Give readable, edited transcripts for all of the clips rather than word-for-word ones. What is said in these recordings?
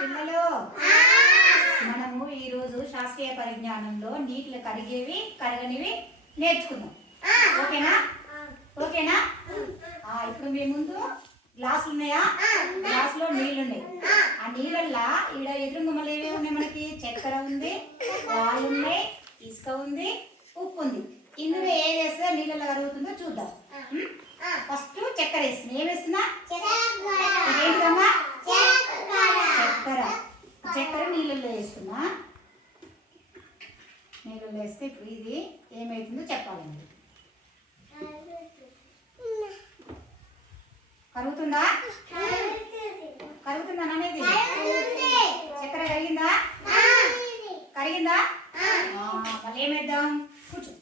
పిల్లలు మనము ఈరోజు శాస్త్రీయ పరిజ్ఞానంలో నీటిలో కరిగేవి కరగనివి నేర్చుకుందాం. ఓకేనా? ఓకేనా? ఇప్పుడు మీ ముందు గ్లాసులు ఉన్నాయా? గ్లాసులో నీళ్ళు ఉన్నాయి. ఆ నీళ్ళల్లో ఈడ ఎదురు మళ్ళీ ఏమేమి ఉన్నాయి? మనకి చక్కెర ఉంది, రాళ్ళు ఉన్నాయి, ఇసుక ఉంది, ఉప్పు ఉంది. ఇందులో ఏది వేస్తే నీళ్ళలో కరుగుతుందో చూద్దాం. ఫస్ట్ చక్కెర వేస్తున్నా. ఏం వేస్తున్నా? ఏంటమ్మా? చక్కెర. చక్కెర నీళ్ళల్లో వేస్తున్నా. నీళ్ళల్లో వేస్తే ఇప్పుడు ఇది ఏమవుతుందో చెప్పాలండి. కరుగుతుందా? కరుగుతుందా అనేది? చక్కెర కరిగిందా? కరిగిందా? మళ్ళీ ఏమేద్దాం? కూర్చో.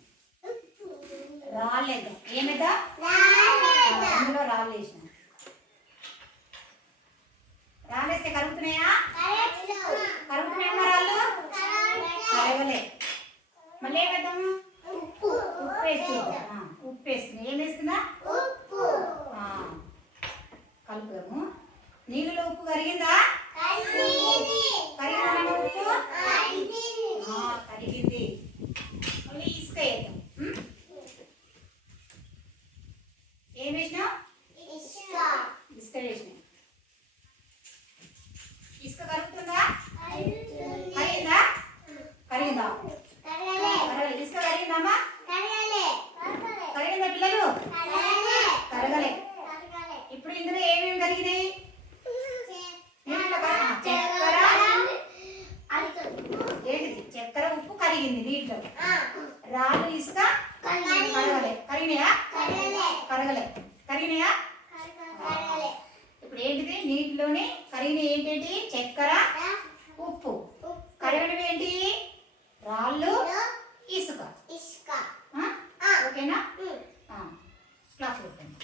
రాళ్ళు వేద్దాం. ఏమేద్దాం? అందులో రాళ్ళు వేసిన. రాళ్ళు వేస్తే కరుగుతున్నాయా? కరుగుతున్నాయమ్మా రాళ్ళు? కరగలే. మళ్ళీ ఏమేద్దాం? ఉప్పు వేస్తున్నా. ఉప్పు వేస్తున్నా. ఏం వేస్తున్నా? కలుపుదాము. నీళ్ళలో ఉప్పు కరిగిందా? కరిగిందా ఉప్పు? కరిగింది. మళ్ళీ ఇసుక వేద్దాం. ఏం వేసినావు? ఇసుక వేసినా. ఇసుక కరుగుతుందా? కరిగిందా? కరిగిందా? ఇసుక కరిగిందమ్మా? కరిగిందా పిల్లలు? కరగలే. ఇప్పుడు ఇందులో ఏమేమి కరిగినాయి? చక్కెర. ఏంటిది? చక్కెర ఉప్పు కరిగింది నీటిలో. రాళ్ళు ఇసుక కరగలే. కరిగినాయా? కరగలే. కరిగినాయా? ఇప్పుడు ఏంటిది? నీటిలోనే కరిగిన ఏంటంటే చక్కెర ఉప్పు. కరగడం ఏంటి? రాళ్ళు ఇసుక. ఓకేనా? క్లాస్ పెట్టండి.